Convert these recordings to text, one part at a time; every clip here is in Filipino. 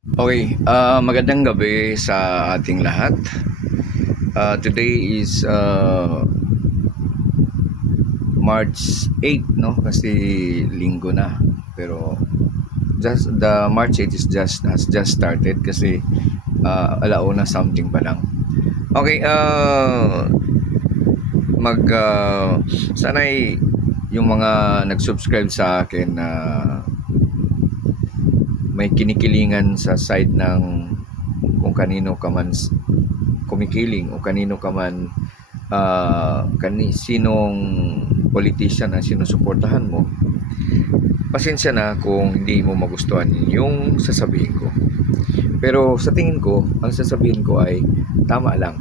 Okay, magandang gabi sa ating lahat. Today is March 8, no? Kasi linggo na. Pero just the March 8 is has just started kasi alauna something pa lang. Okay, mag sana'y yung mga nag-subscribe sa akin na may kinikilingan sa side ng kung kanino ka man kumikiling o kanino ka man sinong politician na sinusuportahan mo, pasensya na kung hindi mo magustuhan yung sasabihin ko. Pero sa tingin ko, ang sasabihin ko ay tama lang.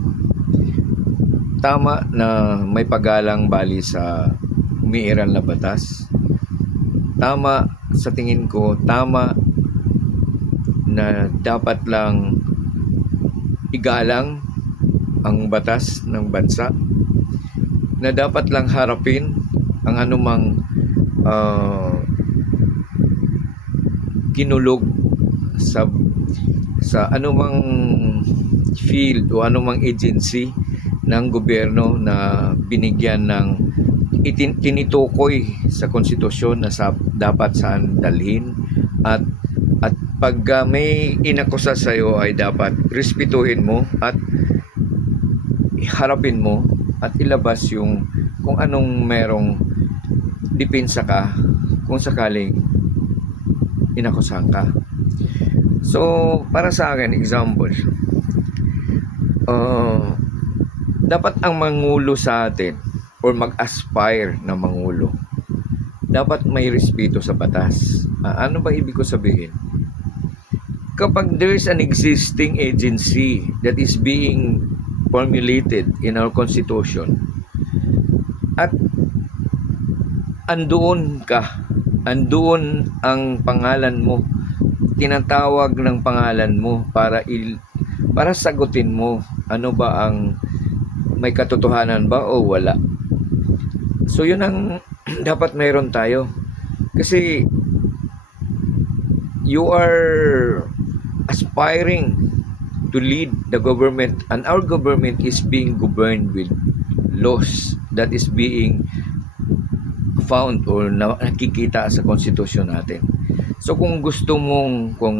Tama na may paggalang bali sa umiiral na batas. Tama sa tingin ko, tama na dapat lang igalang ang batas ng bansa, na dapat lang harapin ang anumang kinulog sa anumang field o anumang agency ng gobyerno na binigyan ng tinitukoy sa konstitusyon na dapat saan dalhin, at pag may inakusa sa iyo ay dapat respetuhin mo at harapin mo at ilabas yung kung anong merong depensa ka kung sakaling inakusahan ka. So, para sa akin, example, dapat ang mangulo sa atin or mag-aspire na mangulo, dapat may respeto sa batas. Ano ba ibig ko sabihin? Kapag there is an existing agency that is being formulated in our constitution at andoon ang pangalan mo, tinatawag ng pangalan mo para sagutin mo ano ba ang may katotohanan ba o wala. So yun ang dapat mayroon tayo, kasi you are aspiring to lead the government, and our government is being governed with laws that is being found or nakikita sa konstitusyon natin. So kung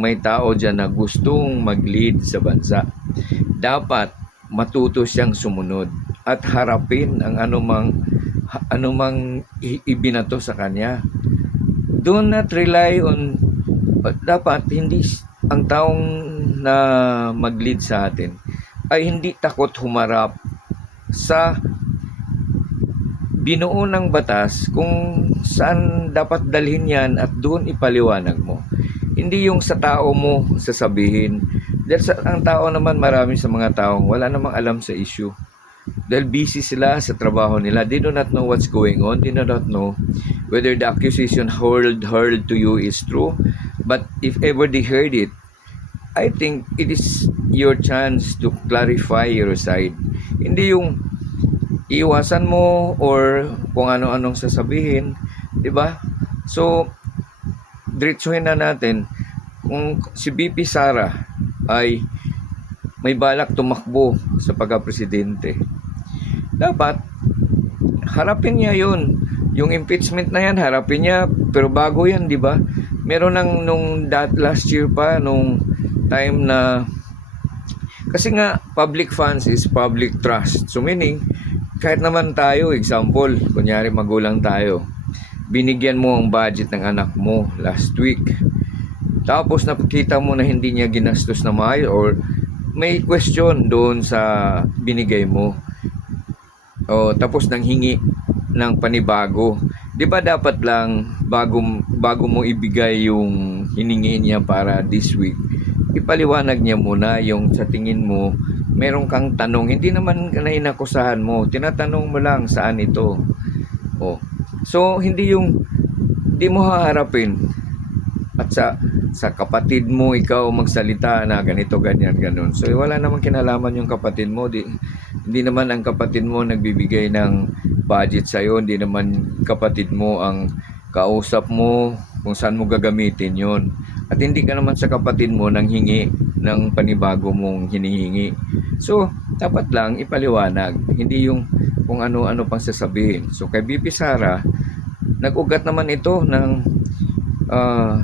may tao dyan na gustong mag-lead sa bansa, dapat matuto siyang sumunod at harapin ang anumang ibinato sa kanya. Do not rely on, dapat hindi ang taong na mag-lead sa atin ay hindi takot humarap sa binuo ng batas kung saan dapat dalhin yan at doon ipaliwanag mo. Hindi yung sa tao mo sasabihin. Dahil ang tao naman, marami sa mga taong wala namang alam sa issue. Dahil busy sila sa trabaho nila. They do not know what's going on. They do not know whether the accusation hurled to you is true. But if ever they heard it, I think it is your chance to clarify your side. Hindi yung iwasan mo or kung ano-anong sasabihin, 'di ba? So diretsuhin na natin. Kung si BP Sara ay may balak tumakbo sa pagka-presidente, dapat harapin niya 'yun. Yung impeachment na yan, harapin niya. Pero bago yan, 'di ba? Meron nung last year pa, nung time na, kasi nga public funds is public trust. So meaning, kahit naman tayo, example, kunyari magulang tayo, binigyan mo ang budget ng anak mo last week, tapos nakita mo na hindi niya ginastos na maayos or may question doon sa binigay mo, o tapos nang hingi ng panibago, di ba dapat lang bago mo ibigay yung hiningi niya para this week, ipaliwanag niya muna yung sa tingin mo meron kang tanong, hindi naman na inakusahan mo, tinatanong mo lang saan ito. So hindi mo haharapin at sa kapatid mo ikaw magsalita na ganito, ganyan, ganun. So wala namang kinalaman yung kapatid mo. Hindi naman ang kapatid mo nagbibigay ng budget sa'yo. Hindi naman kapatid mo ang kausap mo kung saan mo gagamitin yon. At hindi ka naman sa kapatid mo nang hingi ng panibago mong hinihingi. So, dapat lang ipaliwanag, hindi yung kung ano-ano pang sasabihin. So, kay BP Sara, nag-ugat naman ito ng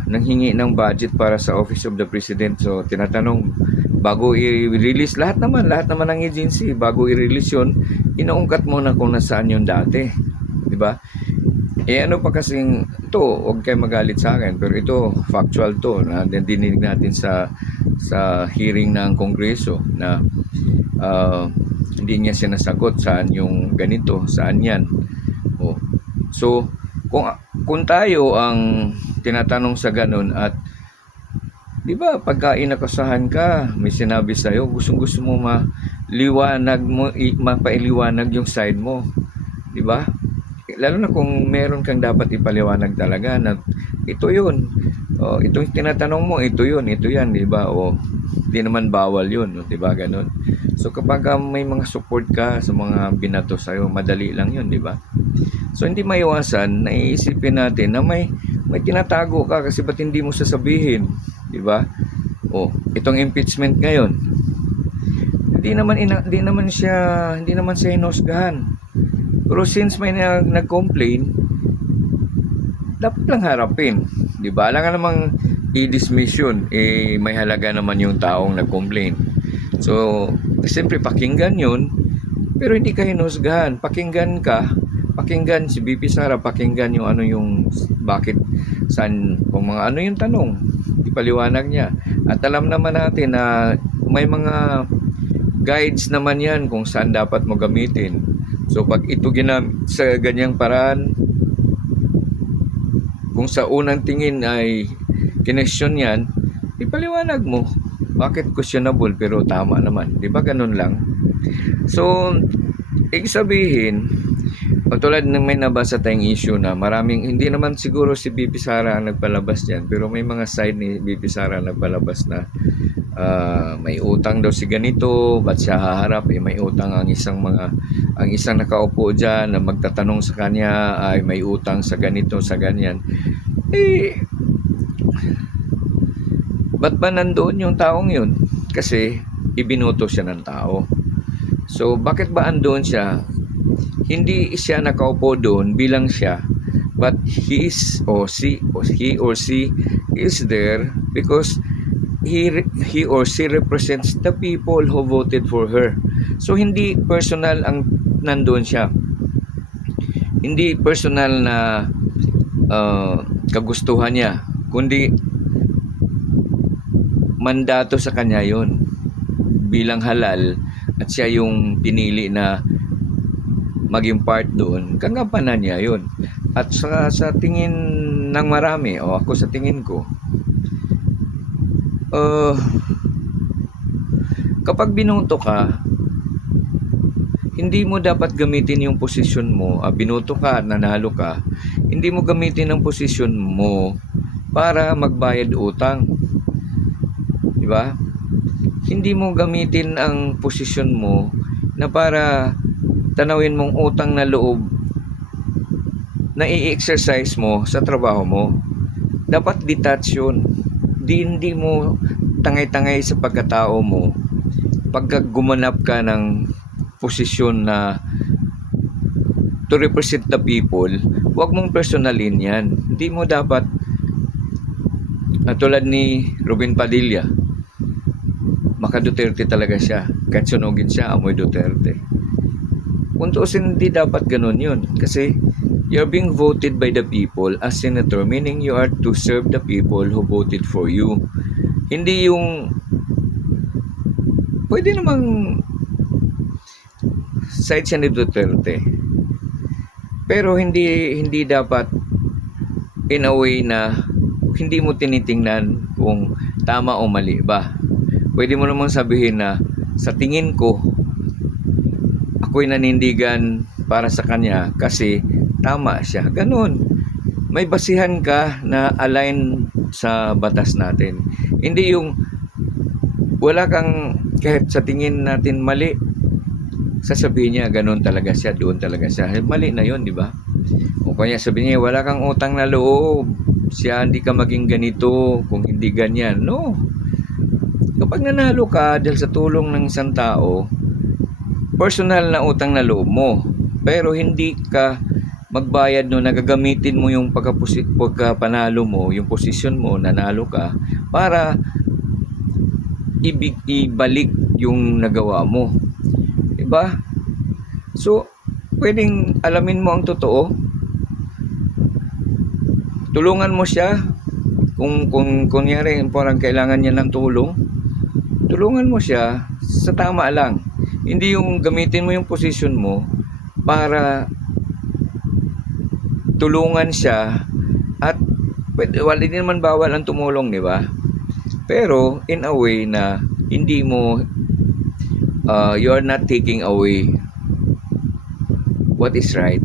hingi ng budget para sa Office of the President. So, tinatanong, bago i-release, lahat naman ng agency, bago i-release yun, inaungkat mo na kung nasaan yun dati. Diba? Ano pa kasing, ito, huwag kayo magalit sa akin, pero ito, factual to, na dinig natin sa hearing ng Kongreso na hindi niya sinasagot saan yung ganito, saan yan. So, kung tayo ang tinatanong sa ganun at di ba pagka inakasahan ka, may sinabi sa'yo, gusto mo mapailiwanag yung side mo. Di ba? Lalo na kung meron kang dapat ipaliwanag talaga na ito yun. Ito yung tinatanong mo, ito yun, ito yan, di ba? Di naman bawal yun, di ba? Ganun. So kapag may mga support ka sa mga binato sa'yo, madali lang yun, di ba? So hindi maiwasan, naiisipin natin na may tinatago ka kasi ba't hindi mo sasabihin, di ba? Itong impeachment ngayon, hindi naman siya hinusgahan. Pero since may nag-complain, dapat lang harapin, di ba? Alam nga namang i-dismiss yun, may halaga naman yung taong nag-complain. So, siyempre pakinggan yun, pero hindi ka hinusgahan. Pakinggan si BP Sara, pakinggan yung bakit, saan, kung mga ano yung tanong, ipaliwanag niya. At alam naman natin na may mga guides naman yan kung saan dapat mo gamitin. So pag ito ginamit sa ganyang paraan, kung sa unang tingin ay kinestyon yan, ipaliwanag mo. Bakit questionable pero tama naman? Di ba ganun lang? So, ibig sabihin, tulad ng may nabasa tayong issue na maraming, hindi naman siguro si BP Sara ang nagpalabas dyan, pero may mga side ni BP Sara nagpalabas na may utang daw si ganito, ba't siya haharap? May utang ang isang nakaupo dyan na magtatanong sa kanya ay may utang sa ganito, sa ganyan. Ba't ba nandoon yung taong yun? Kasi ibinuto siya ng tao. So bakit ba andoon siya? Hindi siya nakaupo doon bilang siya, but he or she is there because he or she represents the people who voted for her. So hindi personal ang nandoon siya. Hindi personal na kagustuhan niya, kundi mandato sa kanya yon bilang halal at siya yung pinili na maging part doon, kagampanan niya yun. At sa tingin ng marami, ako sa tingin ko, kapag binoto ka, hindi mo dapat gamitin yung posisyon mo. Binoto ka, nanalo ka, hindi mo gamitin ang posisyon mo para magbayad utang. Di ba? Hindi mo gamitin ang posisyon mo na para tanawin mong utang na loob na i-exercise mo sa trabaho mo. Dapat detach yun. Hindi mo tangay-tangay sa pagkatao mo. Pagka gumanap ka ng posisyon na to represent the people, huwag mong personalin yan. Hindi mo dapat, tulad ni Robin Padilla, maka Duterte talaga siya. Kahit sunugin siya, amoy Duterte. Kung tuusin, hindi dapat ganun yun. Kasi you're being voted by the people as senator, meaning you are to serve the people who voted for you. Hindi yung pwede namang side siya ni Duterte, pero hindi dapat in a way na hindi mo tinitingnan kung tama o mali ba. Pwede mo namang sabihin na sa tingin ko ako'y nanindigan para sa kanya kasi tama siya. Ganun. May basihan ka na align sa batas natin. Hindi yung wala kang, kahit sa tingin natin mali, sasabihin niya ganun talaga siya, doon talaga siya. Mali na yun, di ba? O kaya sabihin niya wala kang utang na loob siya, hindi ka maging ganito kung hindi ganyan. No. Kapag nanalo ka dahil sa tulong ng isang tao, personal na utang na loob mo. Pero hindi ka magbayad no, nagagamitin mo yung pagkapanalo mo, yung posisyon mo, nanalo ka, para ibalik yung nagawa mo. Diba? So, pwedeng alamin mo ang totoo. Tulungan mo siya. Kung kunyari, parang kailangan niya ng tulong, tulungan mo siya sa tama lang. Hindi yung gamitin mo yung posisyon mo para tulungan siya at wala din naman bawal ang tumulong, di ba? Pero in a way na hindi mo you are not taking away what is right.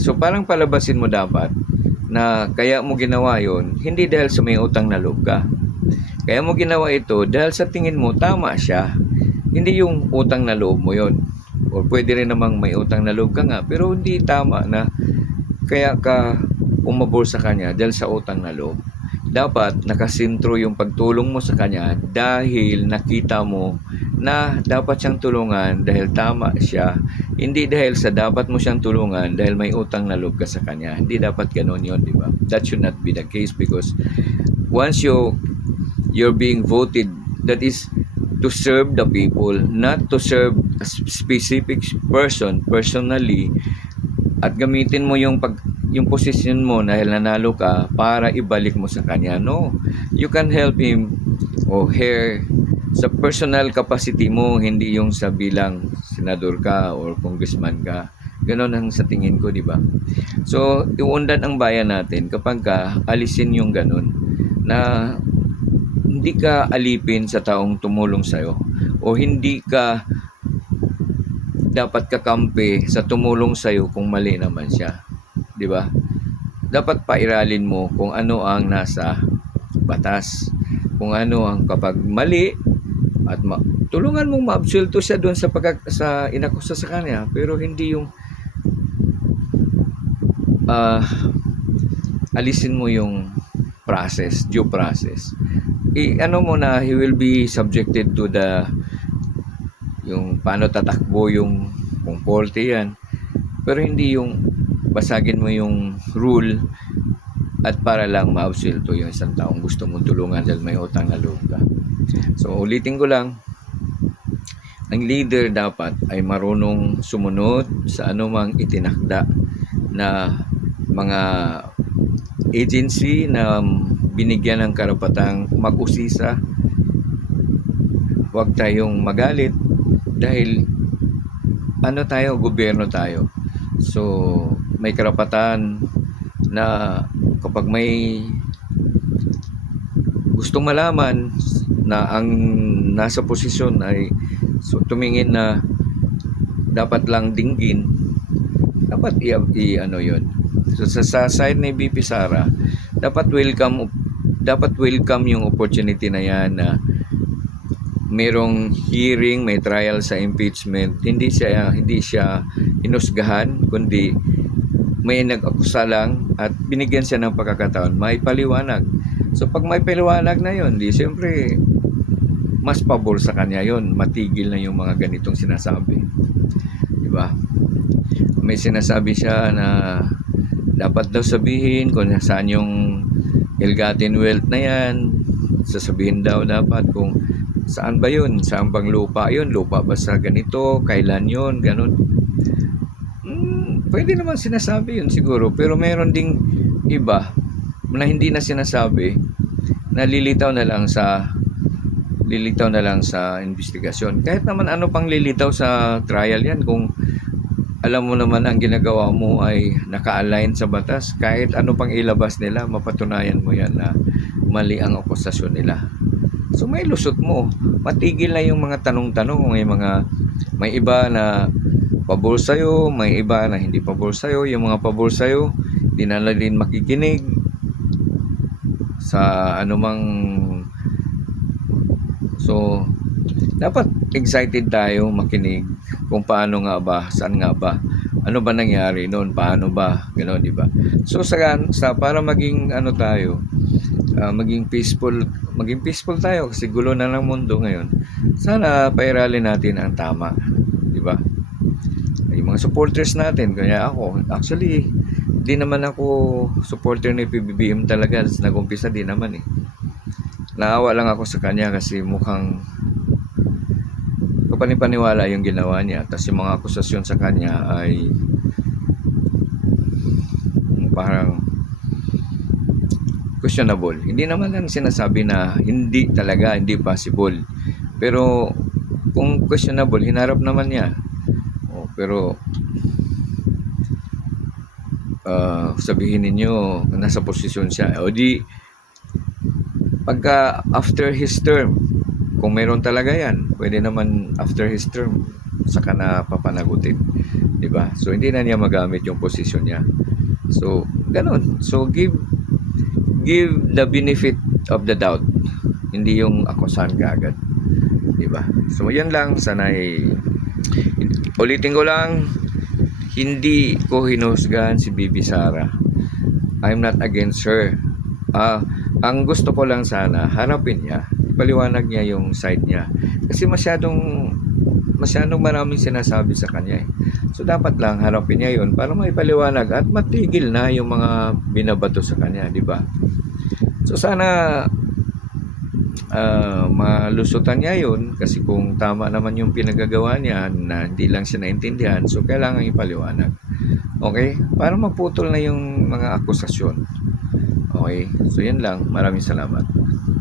So parang palabasin mo dapat na kaya mo ginawa yon hindi dahil sa may utang na loob ka. Kaya mo ginawa ito dahil sa tingin mo tama siya. Hindi yung utang na loob mo yon. O pwede rin namang may utang na loob ka nga pero hindi tama na kaya ka umabor sa kanya dahil sa utang na loob. Dapat nakasentro yung pagtulong mo sa kanya dahil nakita mo na dapat siyang tulungan dahil tama siya. Hindi dahil sa dapat mo siyang tulungan dahil may utang na loob ka sa kanya. Hindi dapat ganoon yun, di ba? That should not be the case because once you're being voted, that is to serve the people, not to serve a specific person personally, at gamitin mo yung posisyon mo dahil nanalo ka para ibalik mo sa kanya. No, you can help him o her sa personal capacity mo, hindi yung sa bilang senador ka or congressman ka. Ganon ang sa tingin ko, di ba? So, iundan ang bayan natin kapag ka alisin yung ganon na hindi ka alipin sa taong tumulong sa'yo o hindi ka dapat kakampi sa tumulong sa'yo kung mali naman siya. Di ba? Dapat pairalin mo kung ano ang nasa batas. Kung ano ang kapag mali at tulungan mong maabsulto siya doon sa inakusa sa kanya, pero hindi yung alisin mo yung process, due process. Ano mo na he will be subjected to yung paano tatakbo yung kung faulty yan, pero hindi yung basagin mo yung rule at para lang maabsulto yung isang taong gusto mong tulungan dahil may utang na loob ka. So ulitin ko lang, ang leader dapat ay marunong sumunod sa anumang itinakda na mga agency na binigyan ng karapatang mag-usisa. Huwag tayong magalit dahil gobyerno tayo. So, may karapatan na kapag may gustong malaman na ang nasa posisyon ay tumingin na dapat lang dinggin, dapat ano yun. So, sa side ni BP Sara, dapat welcome yung opportunity na yan na merong hearing, may trial sa impeachment, hindi siya inusgahan, kundi may nag-akusa lang at binigyan siya ng pagkakataon, may paliwanag. So pag may paliwanag na yon, di siyempre mas pabor sa kanya yon, matigil na yung mga ganitong sinasabi. Di ba? May sinasabi siya na dapat daw sabihin kung saan yung ill-gotten wealth na yan, sasabihin daw dapat kung saan ba yun? Saan bang lupa yun? Lupa ba sa ganito? Kailan yun? Ganon. Pwede naman sinasabi yun siguro. Pero meron ding iba na hindi na sinasabi na lilitaw na lang sa investigasyon. Kahit naman ano pang lilitaw sa trial yan kung alam mo naman ang ginagawa mo ay naka-align sa batas. Kahit ano pang ilabas nila, mapatunayan mo yan na mali ang akusasyon nila. So may lusot mo, matigil na yung mga tanong-tanong, may iba na pabor sa'yo, may iba na hindi pabor sa'yo. Yung mga pabor sa'yo, di na din makikinig sa anumang. So dapat excited tayo makinig kung paano nga ba, saan nga ba Ano ba nangyari noon? Paano ba? Gano'n, di ba? So sa para maging ano tayo, maging peaceful tayo kasi gulo na ng mundo ngayon. Sana pairalin natin ang tama, di ba? Yung mga supporters natin, kaya ako, actually, di naman ako supporter ni PBBM talaga. Nag-umpisa di naman eh. Naawa lang ako sa kanya kasi mukhang kapanipaniwala yung ginawa niya. Tapos yung mga akusasyon sa kanya ay parang questionable. Hindi naman lang sinasabi na hindi talaga, hindi possible. Pero kung questionable, hinarap naman niya. Pero sabihin ninyo nasa posisyon siya. O di, pagka after his term, kung meron talaga yan, pwede naman after his term, saka na papanagutin. Diba? So, hindi na niya magamit yung posisyon niya. So, ganun. So, give the benefit of the doubt. Hindi yung akusahan ka agad. Diba? So, yan lang. Sana'y ulitin ko lang, hindi ko hinusgahan si Bibi Sara. I'm not against her. Ang gusto ko lang sana, harapin niya, ipaliwanag niya yung side niya. Kasi masyadong maraming sinasabi sa kanya eh. So dapat lang harapin niya yun para maipaliwanag at matigil na yung mga binabato sa kanya, di ba? So sana malusutan niya yun kasi kung tama naman yung pinagagawa niya na hindi lang siya naintindihan, so kailangan ipaliwanag. Okay? Para maputol na yung mga akusasyon. Okay? So yan lang. Maraming salamat.